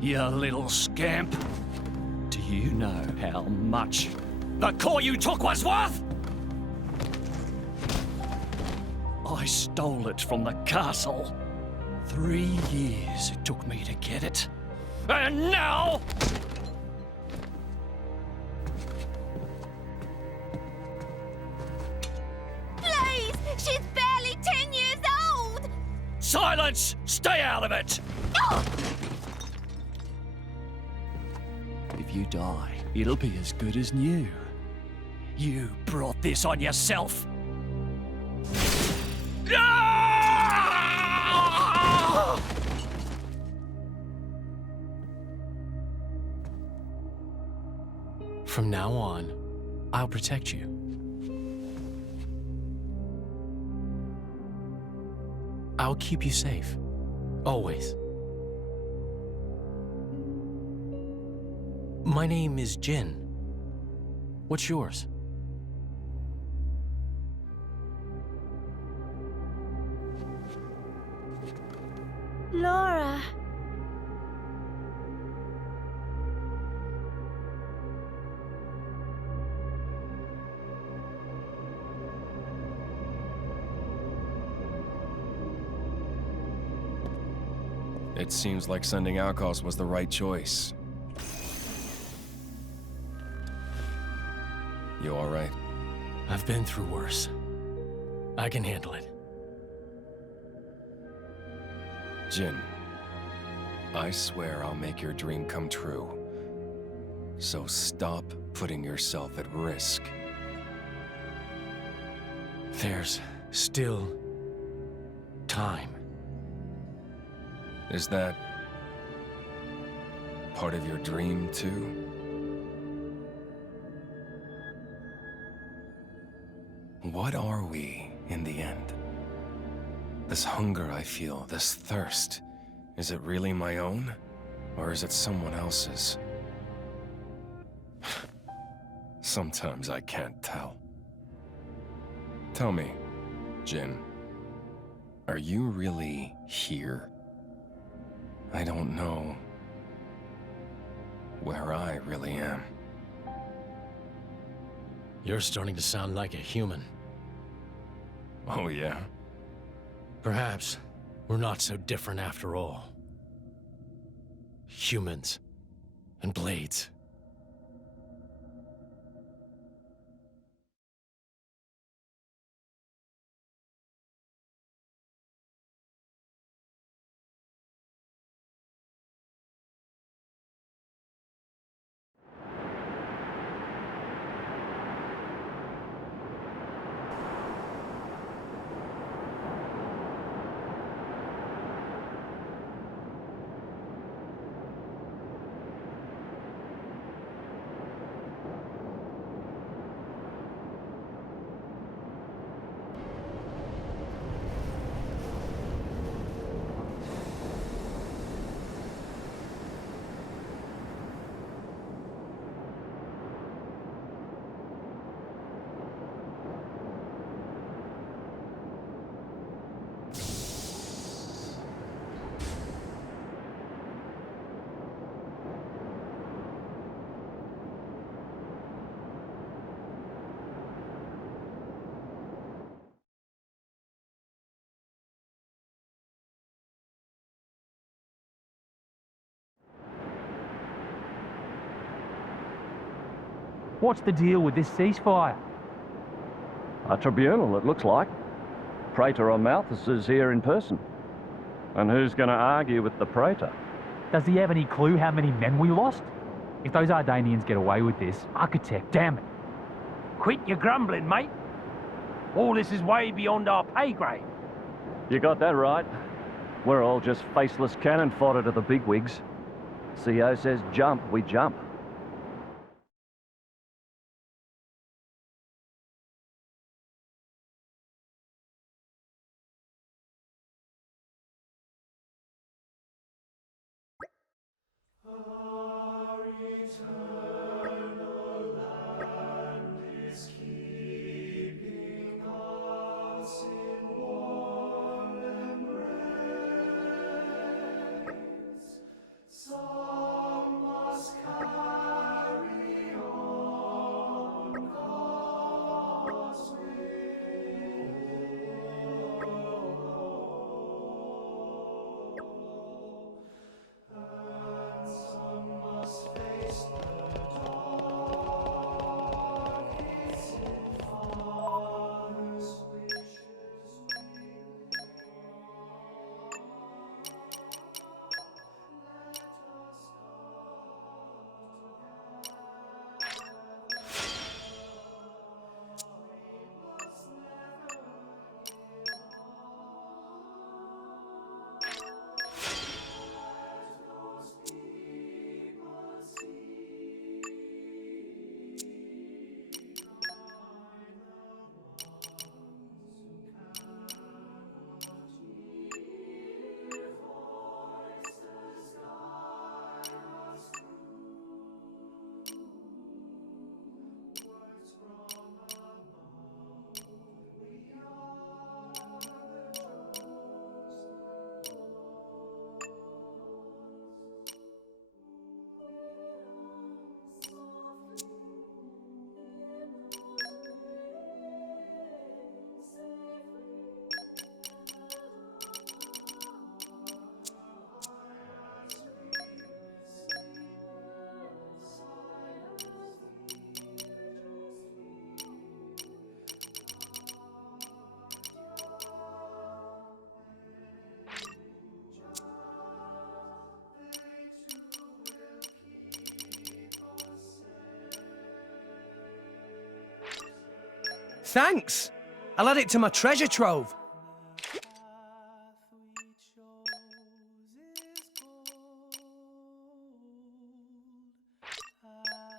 You little scamp. Do you know how much the core you took was worth? I stole it from the castle. 3 years it took me to get it. And now... Please! She's barely 10 years old! Silence! Stay out of it! Oh! If you die, it'll be as good as new. You brought this on yourself. From now on, I'll protect you. I'll keep you safe. Always. My name is Jin. What's yours? Laura. It seems like sending Outcasts was the right choice. You all right? I've been through worse. I can handle it. Jin, I swear I'll make your dream come true. So stop putting yourself at risk. There's still time. Is that part of your dream, too? What are we, in the end? This hunger I feel, this thirst, is it really my own? Or is it someone else's? Sometimes I can't tell. Tell me, Jin, are you really here? I don't know where I really am. You're starting to sound like a human. Oh, yeah? Perhaps we're not so different after all. Humans and blades. What's the deal with this ceasefire? A tribunal, it looks like. Praetor or Malthus is here in person. And who's going to argue with the Praetor? Does he have any clue how many men we lost? If those Ardanians get away with this, Architect, damn it. Quit your grumbling, mate. All this is way beyond our pay grade. You got that right. We're all just faceless cannon fodder to the bigwigs. CO says jump, we jump. So Thanks. I'll add it to my treasure trove.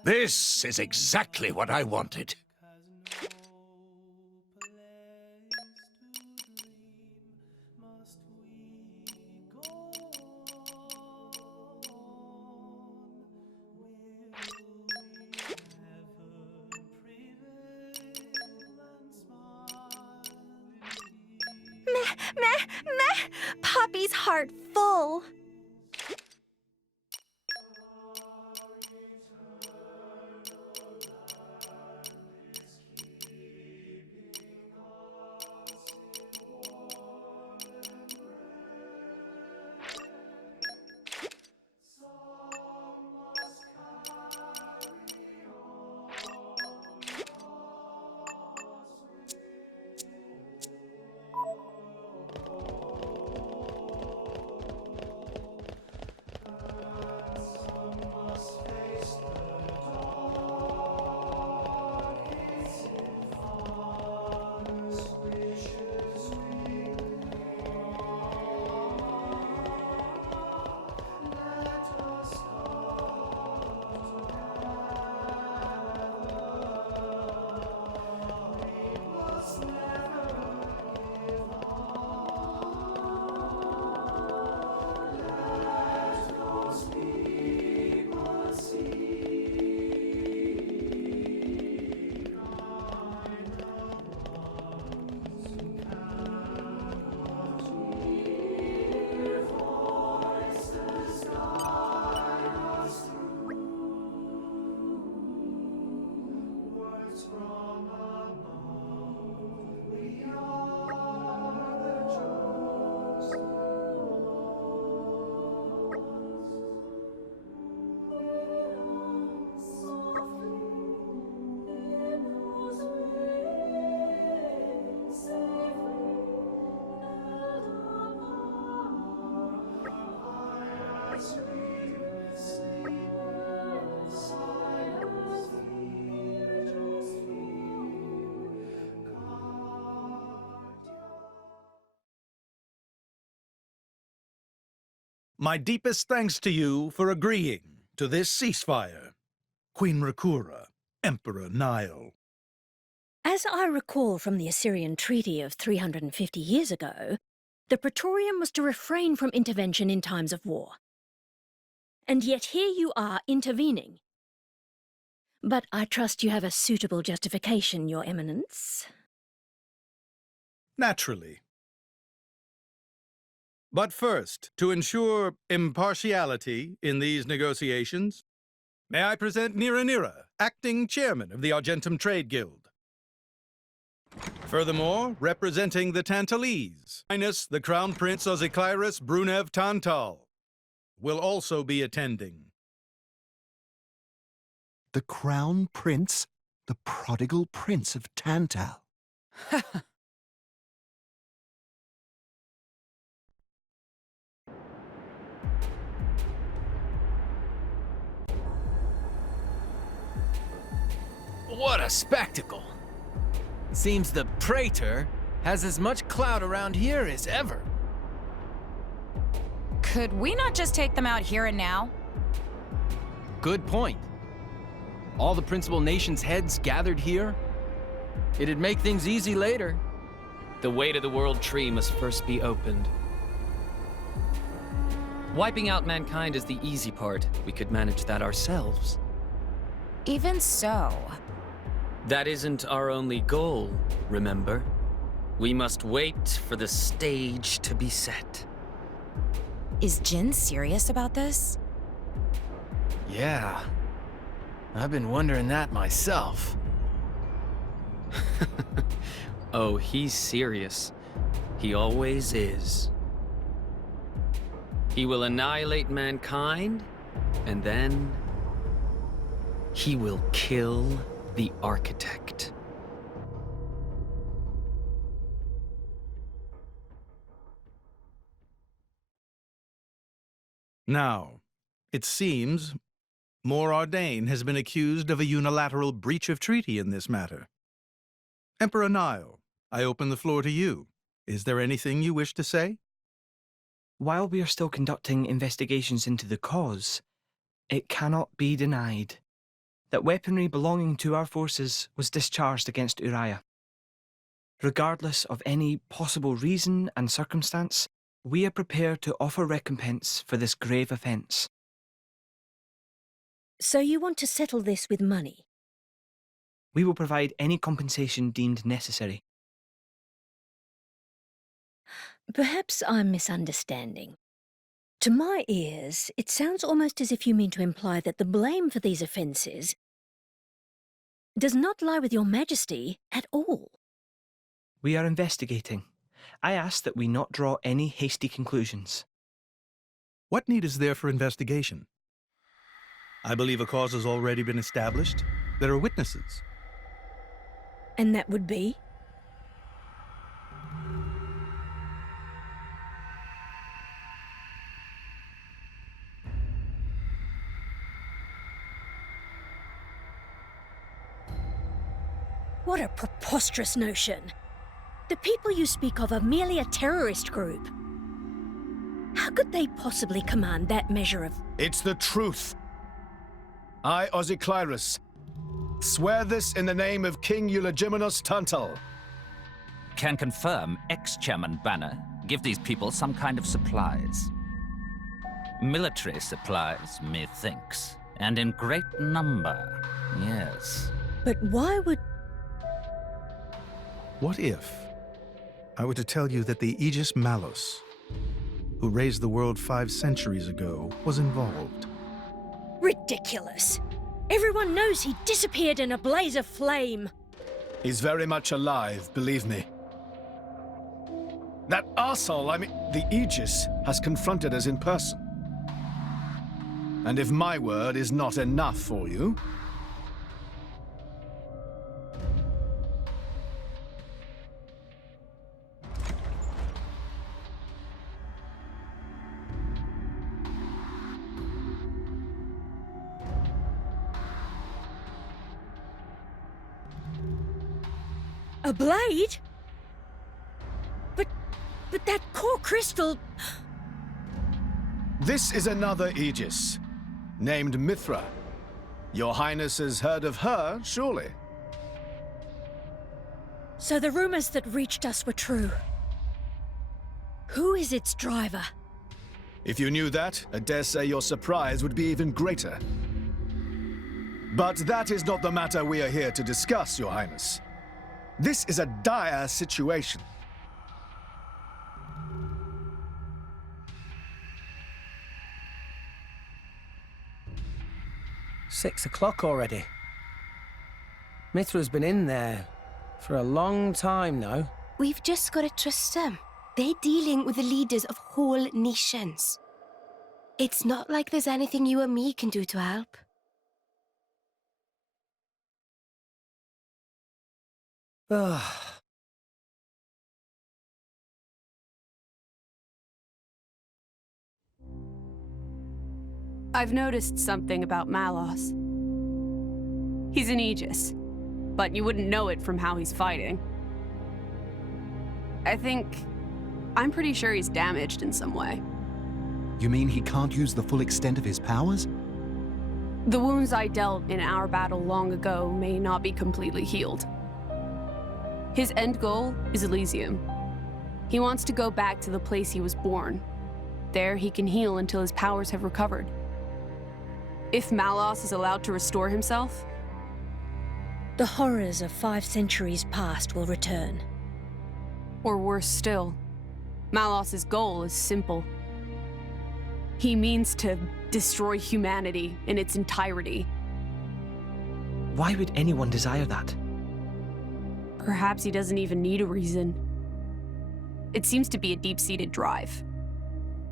This is exactly what I wanted. Poppy's heart full. My deepest thanks to you for agreeing to this ceasefire. Queen Rakura, Emperor Nile. As I recall from the Assyrian treaty of 350 years ago, the Praetorium was to refrain from intervention in times of war. And yet here you are intervening. But I trust you have a suitable justification, Your Eminence. Naturally. But first, to ensure impartiality in these negotiations, may I present Nira, acting chairman of the Argentum Trade Guild. Furthermore, representing the Tantalese, Highness the Crown Prince Ozikairis Brunev Tantal, will also be attending. The Crown Prince? The prodigal Prince of Tantal. What a spectacle! Seems the Praetor has as much clout around here as ever. Could we not just take them out here and now? Good point. All the principal nations' heads gathered here? It'd make things easy later. The way to the world tree must first be opened. Wiping out mankind is the easy part. We could manage that ourselves. Even so... That isn't our only goal, remember? We must wait for the stage to be set. Is Jin serious about this? Yeah. I've been wondering that myself. Oh, he's serious. He always is. He will annihilate mankind, and then... he will kill the architect. Now, it seems Mor Ardain has been accused of a unilateral breach of treaty in this matter. Emperor Nile, I open the floor to you. Is there anything you wish to say? While we are still conducting investigations into the cause, it cannot be denied that weaponry belonging to our forces was discharged against Uriah. Regardless of any possible reason and circumstance, we are prepared to offer recompense for this grave offence. So you want to settle this with money? We will provide any compensation deemed necessary. Perhaps I'm misunderstanding. To my ears, it sounds almost as if you mean to imply that the blame for these offences does not lie with your Majesty at all. We are investigating. I ask that we not draw any hasty conclusions. What need is there for investigation? I believe a cause has already been established. There are witnesses. And that would be? What a preposterous notion. The people you speak of are merely a terrorist group. How could they possibly command that measure of... It's the truth. I, Ozyclyrus, swear this in the name of King Eulogimenus Tantal. Can confirm ex-Chairman Banner give these people some kind of supplies. Military supplies, methinks, and in great number, yes. But why would... What if I were to tell you that the Aegis Malus, who raised the world 5 centuries ago, was involved? Ridiculous. Everyone knows he disappeared in a blaze of flame. He's very much alive, believe me. That arsehole, the Aegis, has confronted us in person. And if my word is not enough for you... A blade? But that core crystal... This is another Aegis, named Mithra. Your Highness has heard of her, surely? So the rumors that reached us were true. Who is its driver? If you knew that, I dare say your surprise would be even greater. But that is not the matter we are here to discuss, Your Highness. This is a dire situation. "6 o'clock already. Mithra's been in there for a long time now. We've just got to trust them. They're dealing with the leaders of whole nations. It's not like there's anything you or me can do to help. Ugh. I've noticed something about Malos. He's an Aegis, but you wouldn't know it from how he's fighting. I'm pretty sure he's damaged in some way. You mean he can't use the full extent of his powers? The wounds I dealt in our battle long ago may not be completely healed. His end goal is Elysium. He wants to go back to the place he was born. There he can heal until his powers have recovered. If Malos is allowed to restore himself... The horrors of 5 centuries past will return. Or worse still, Malos's goal is simple. He means to destroy humanity in its entirety. Why would anyone desire that? Perhaps he doesn't even need a reason. It seems to be a deep-seated drive.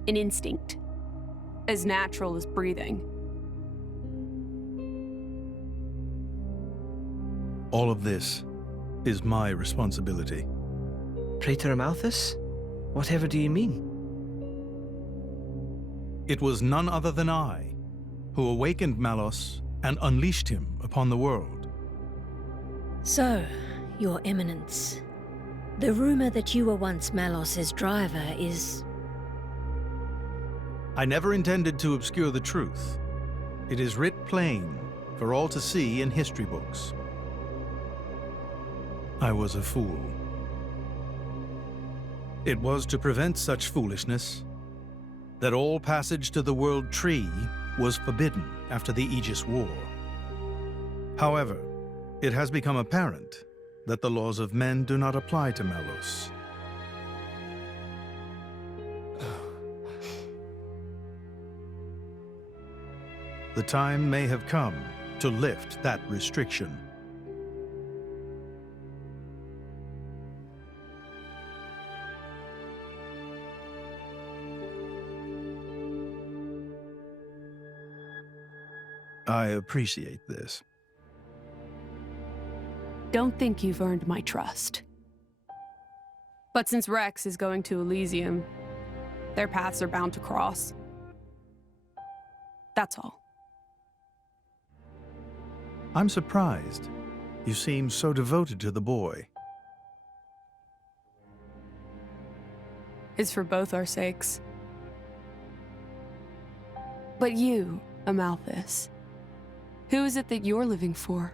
An instinct. As natural as breathing. All of this is my responsibility. Praetor Amalthus? Whatever do you mean? It was none other than I who awakened Malos and unleashed him upon the world. So, Your Eminence. The rumor that you were once Malos's driver is... I never intended to obscure the truth. It is writ plain for all to see in history books. I was a fool. It was to prevent such foolishness that all passage to the World Tree was forbidden after the Aegis War. However, it has become apparent that the laws of men do not apply to Malos. The time may have come to lift that restriction. I appreciate this. Don't think you've earned my trust. But since Rex is going to Elysium, their paths are bound to cross. That's all. I'm surprised. You seem so devoted to the boy. It's for both our sakes. But you, Amalthus, who is it that you're living for?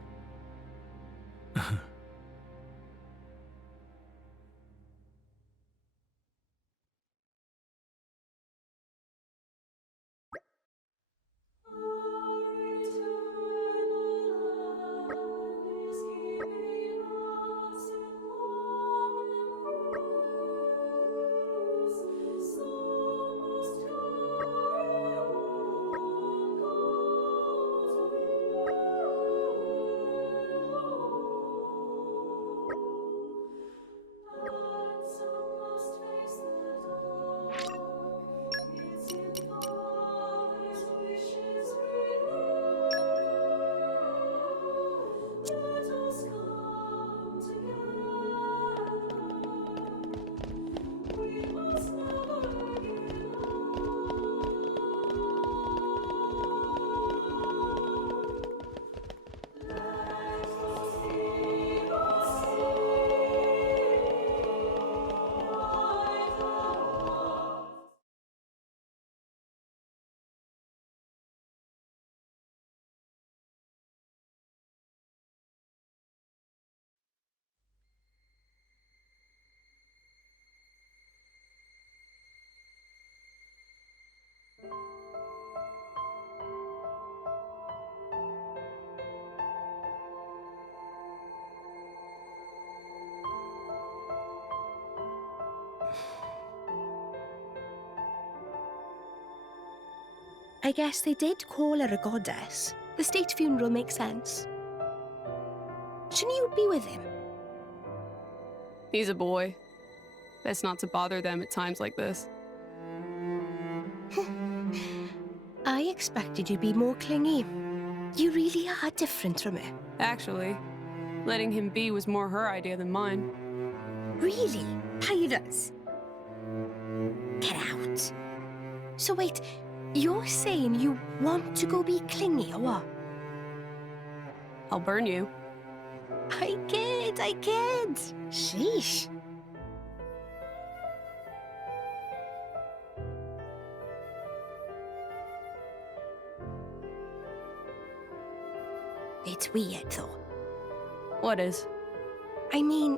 I guess they did call her a goddess. The state funeral makes sense. Shouldn't you be with him? He's a boy. Best not to bother them at times like this. I expected you'd be more clingy. You really are different from her. Actually, letting him be was more her idea than mine. Really? Pyra's? Get out. So wait, you're saying you want to go be clingy, or what? I'll burn you. I kid. Sheesh. It's weird, though. What is? I mean,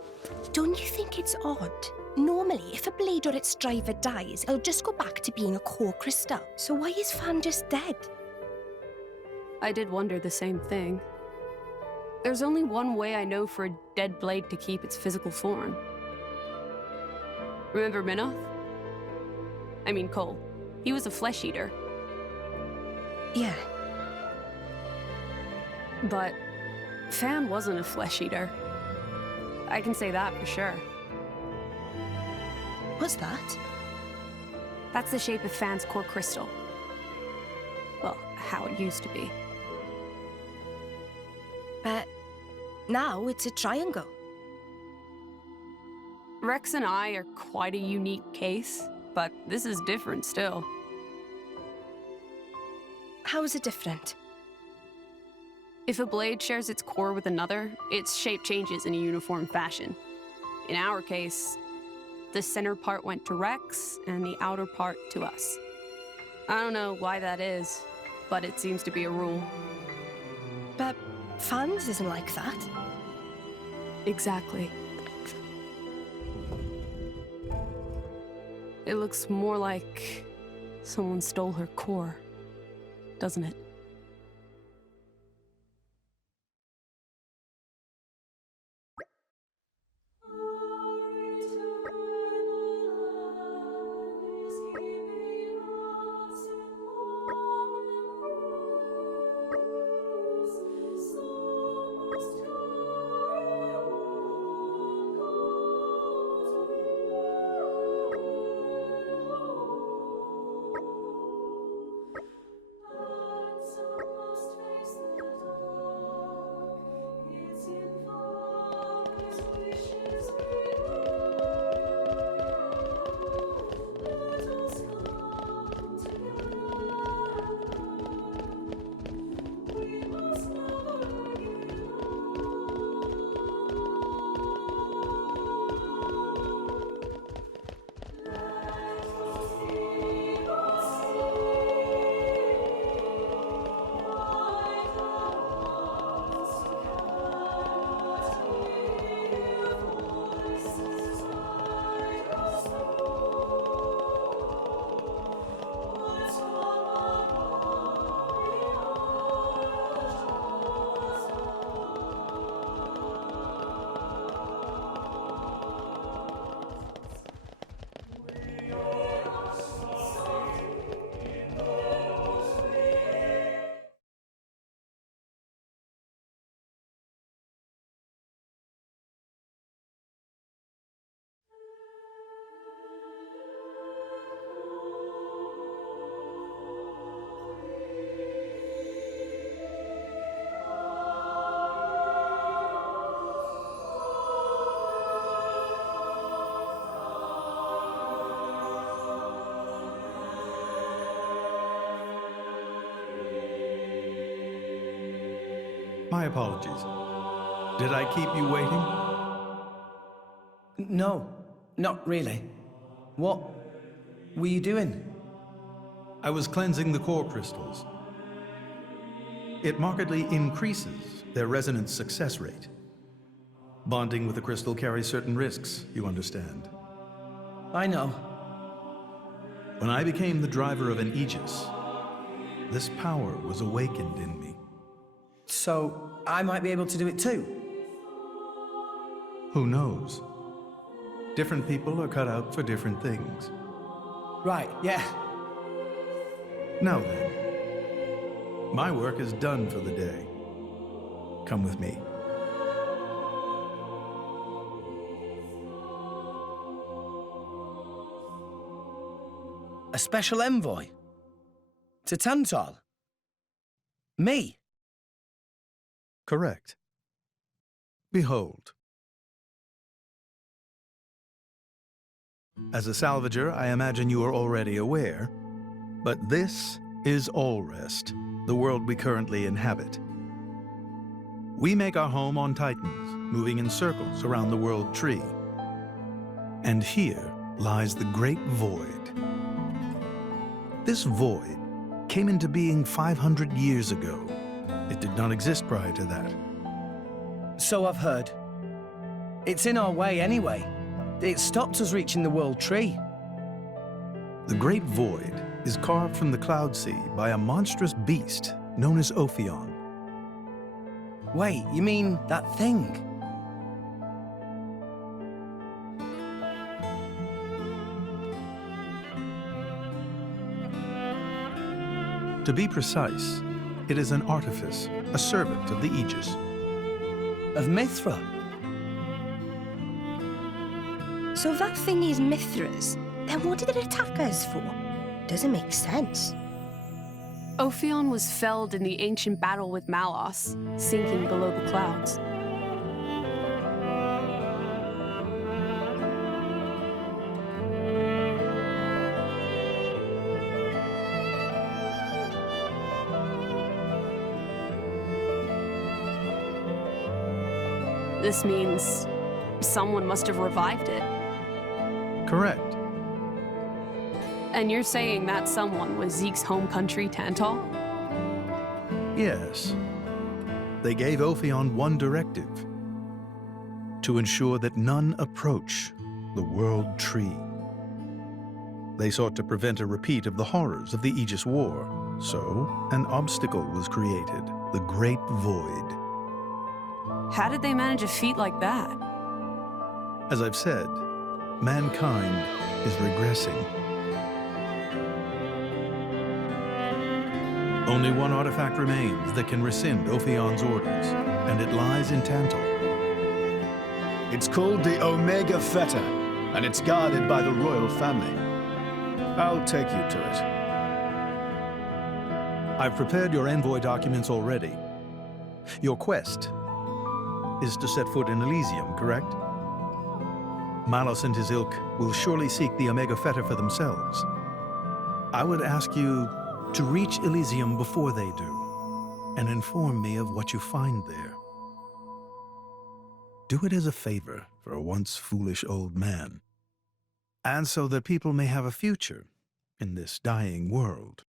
don't you think it's odd? Normally, if a blade or its driver dies, it'll just go back to being a core crystal. So why is Fan just dead? I did wonder the same thing. There's only one way I know for a dead blade to keep its physical form. Remember Minoth? I mean Cole. He was a flesh eater. Yeah. But Fan wasn't a flesh eater. I can say that for sure. What's that? That's the shape of Fan's core crystal. Well, how it used to be. But now it's a triangle. Rex and I are quite a unique case, but this is different still. How is it different? If a blade shares its core with another, its shape changes in a uniform fashion. In our case, the center part went to Rex and the outer part to us. I don't know why that is, but it seems to be a rule. But fans isn't like that. Exactly. It looks more like someone stole her core, doesn't it? My apologies. Did I keep you waiting? No, not really. What were you doing? I was cleansing the core crystals. It markedly increases their resonance success rate. Bonding with a crystal carries certain risks, you understand. I know. When I became the driver of an Aegis, this power was awakened in me. So, I might be able to do it too? Who knows? Different people are cut out for different things. Right, yeah. Now then, my work is done for the day. Come with me. A special envoy? To Tantal? Me? Correct. Behold. As a salvager, I imagine you are already aware, but this is Allrest, the world we currently inhabit. We make our home on Titans, moving in circles around the world tree. And here lies the Great Void. This void came into being 500 years ago. It did not exist prior to that. So I've heard. It's in our way anyway. It stopped us reaching the world tree. The Great Void is carved from the Cloud Sea by a monstrous beast known as Ophion. Wait, you mean that thing? To be precise, it is an artifice, a servant of the Aegis. Of Mithra? So that thing is Mithra's. Then what did it attack us for? Doesn't make sense. Ophion was felled in the ancient battle with Malos, sinking below the clouds. This means someone must have revived it. Correct. And you're saying that someone was Zeke's home country, Tantal? Yes. They gave Ophion one directive: to ensure that none approach the World Tree. They sought to prevent a repeat of the horrors of the Aegis War, so an obstacle was created, the Great Void. How did they manage a feat like that? As I've said, mankind is regressing. Only one artifact remains that can rescind Ophion's orders, and it lies in Tantal. It's called the Omega Feta, and it's guarded by the royal family. I'll take you to it. I've prepared your envoy documents already. Your quest is to set foot in Elysium, correct? Malos and his ilk will surely seek the Omega Feta for themselves. I would ask you to reach Elysium before they do, and inform me of what you find there. Do it as a favor for a once foolish old man, and so that people may have a future in this dying world.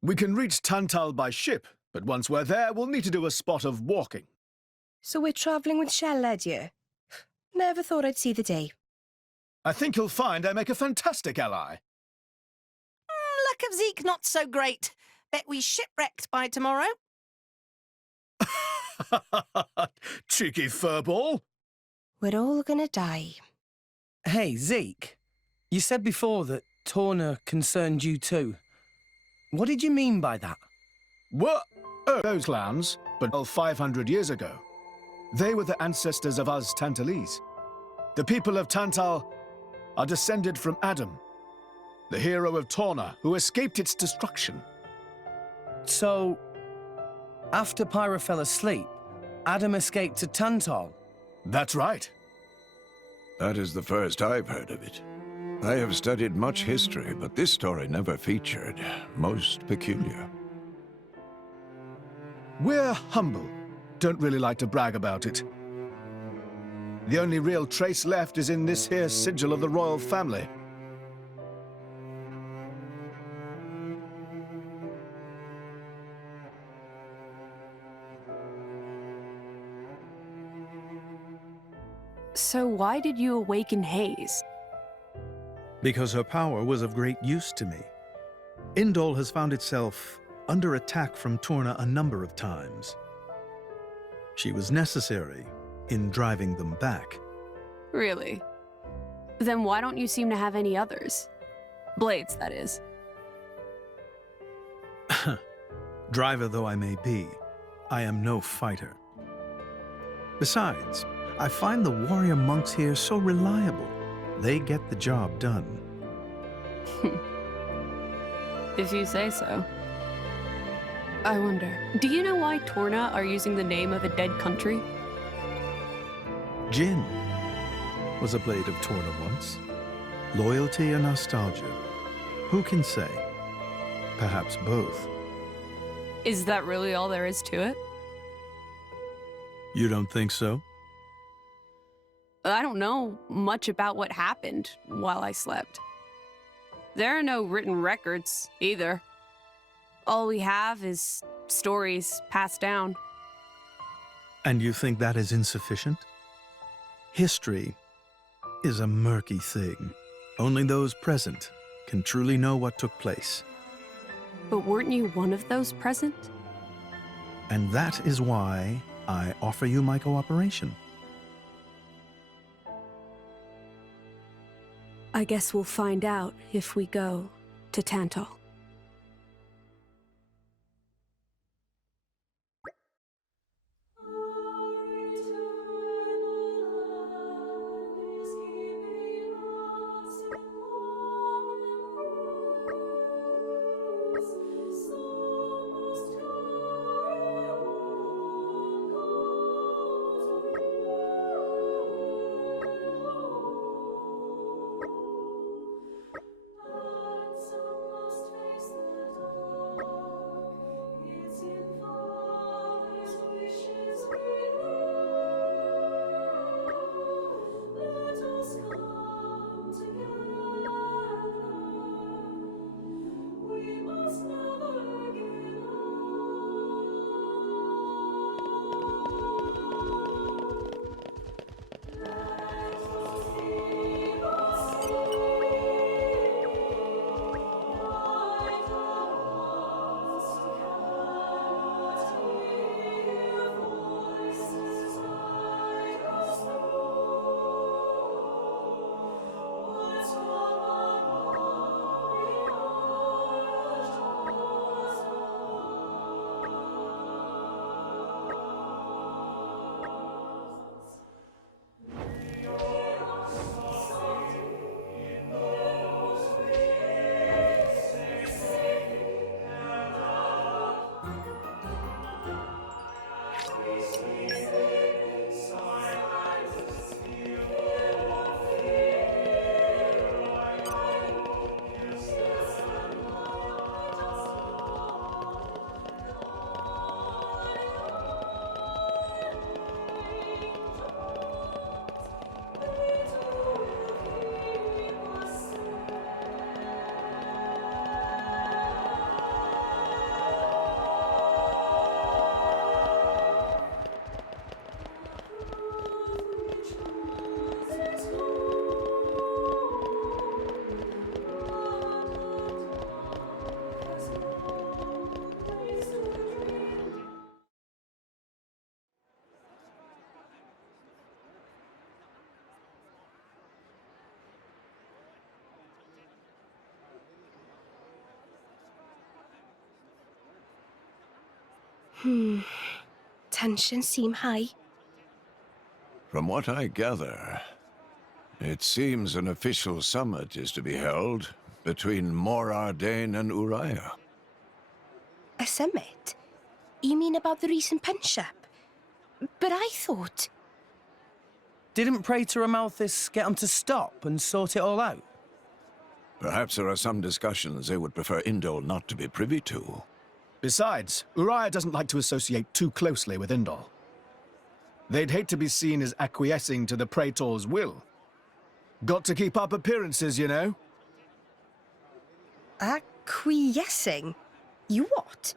We can reach Tantal by ship, but once we're there, we'll need to do a spot of walking. So we're travelling with Shell, you? Never thought I'd see the day. I think you'll find I make a fantastic ally. Luck of Zeke not so great. Bet we shipwrecked by tomorrow. Cheeky furball. We're all gonna die. Hey, Zeke. You said before that Torna concerned you too. What did you mean by that? What? Oh, those clans, but 500 years ago. They were the ancestors of us Tantalese. The people of Tantal are descended from Adam, the hero of Torna, who escaped its destruction. So, after Pyra fell asleep, Adam escaped to Tantal? That's right. That is the first I've heard of it. I have studied much history, but this story never featured. Most peculiar. We're humble. Don't really like to brag about it. The only real trace left is in this here sigil of the royal family. So why did you awaken Hayes? Because her power was of great use to me. Indol has found itself under attack from Torna a number of times. She was necessary in driving them back. Really? Then why don't you seem to have any others? Blades, that is. Driver though I may be, I am no fighter. Besides, I find the warrior monks here so reliable. They get the job done. If you say so. I wonder, do you know why Torna are using the name of a dead country? Jin was a blade of Torna once. Loyalty or nostalgia? Who can say? Perhaps both. Is that really all there is to it? You don't think so? I don't know much about what happened while I slept. There are no written records, either. All we have is stories passed down. And you think that is insufficient? History is a murky thing. Only those present can truly know what took place. But weren't you one of those present? And that is why I offer you my cooperation. I guess we'll find out if we go to Tantal. Tensions seem high. From what I gather, it seems an official summit is to be held between Morardain and Uriah. A summit? You mean about the recent punch-up? But I thought... Didn't Praetor Amalthus get them to stop and sort it all out? Perhaps there are some discussions they would prefer Indol not to be privy to. Besides, Uriah doesn't like to associate too closely with Indol. They'd hate to be seen as acquiescing to the Praetor's will. Got to keep up appearances, you know. Acquiescing? You what?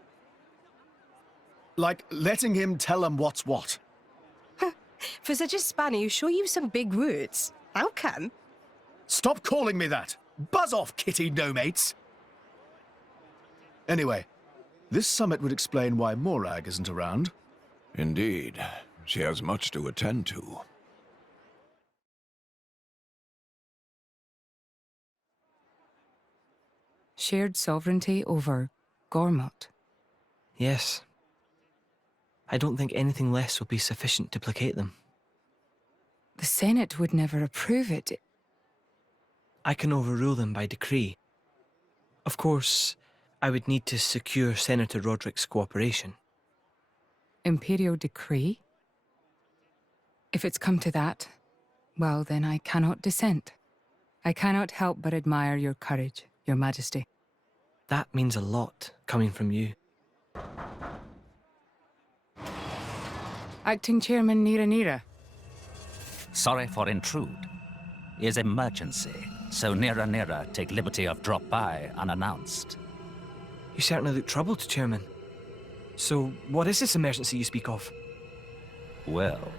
Like letting him tell them what's what. For such a spanner, you sure use some big words. How come? Stop calling me that! Buzz off, kitty no-mates! Anyway, this summit would explain why Morag isn't around. Indeed. She has much to attend to. Shared sovereignty over Gormott. Yes. I don't think anything less will be sufficient to placate them. The Senate would never approve it. I can overrule them by decree. Of course, I would need to secure Senator Roderick's cooperation. Imperial decree? If it's come to that, well, then I cannot dissent. I cannot help but admire your courage, Your Majesty. That means a lot, coming from you. Acting Chairman Nira. Sorry for intrude. Is emergency, so Nira take liberty of drop by unannounced. You certainly look troubled, Chairman. So, what is this emergency you speak of? Well,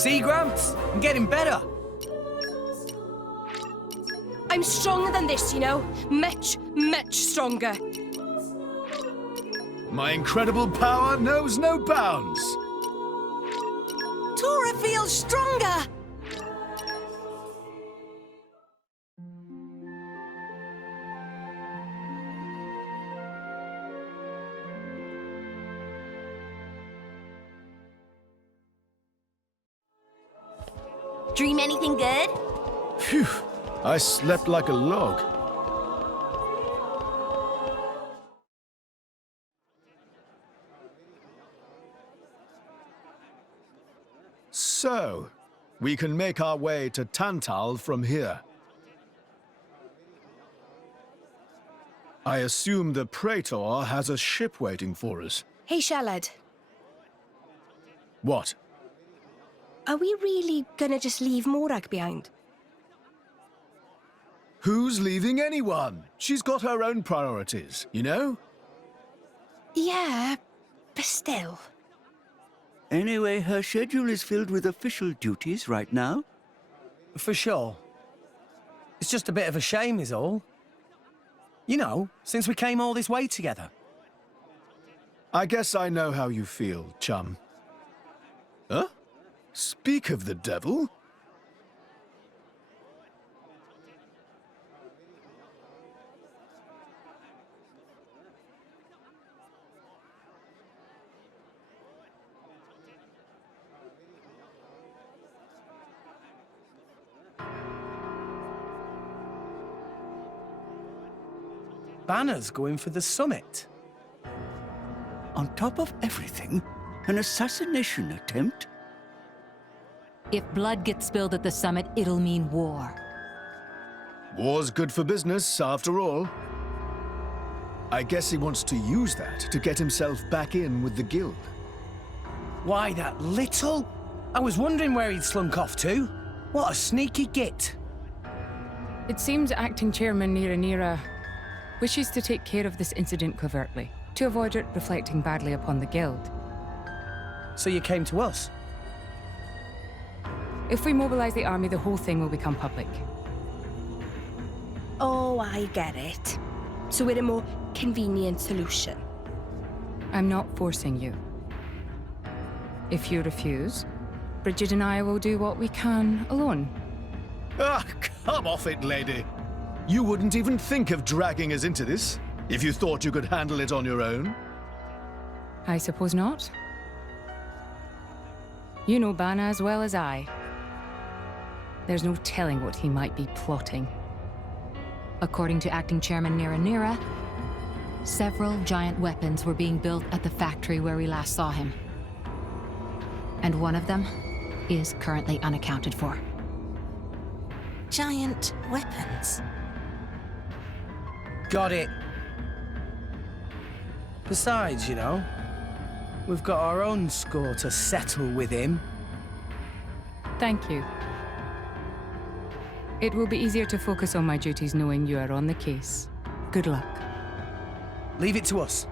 See, Gramps? I'm getting better. I'm stronger than this, you know. Much, much stronger. My incredible power knows no bounds. Tora feels stronger. Dream anything good? Phew, I slept like a log. So, we can make our way to Tantal from here. I assume the Praetor has a ship waiting for us. Hey, Shalad. What? Are we really gonna just leave Morag behind? Who's leaving anyone? She's got her own priorities, you know? Yeah, but still. Anyway, her schedule is filled with official duties right now. For sure. It's just a bit of a shame is all. You know, since we came all this way together. I guess I know how you feel, chum. Huh? Speak of the devil. Banner's going for the summit. On top of everything, an assassination attempt? If blood gets spilled at the summit, it'll mean war. War's good for business, after all. I guess he wants to use that to get himself back in with the guild. Why, that little? I was wondering where he'd slunk off to. What a sneaky git. It seems acting chairman Nira wishes to take care of this incident covertly, to avoid it reflecting badly upon the guild. So you came to us? If we mobilize the army, the whole thing will become public. Oh, I get it. So we're a more convenient solution. I'm not forcing you. If you refuse, Bridget and I will do what we can alone. Ah, come off it, lady. You wouldn't even think of dragging us into this, if you thought you could handle it on your own. I suppose not. You know Bana as well as I. There's no telling what he might be plotting. According to Acting Chairman Nira, several giant weapons were being built at the factory where we last saw him. And one of them is currently unaccounted for. Giant weapons. Got it. Besides, you know, we've got our own score to settle with him. Thank you. It will be easier to focus on my duties knowing you are on the case. Good luck. Leave it to us.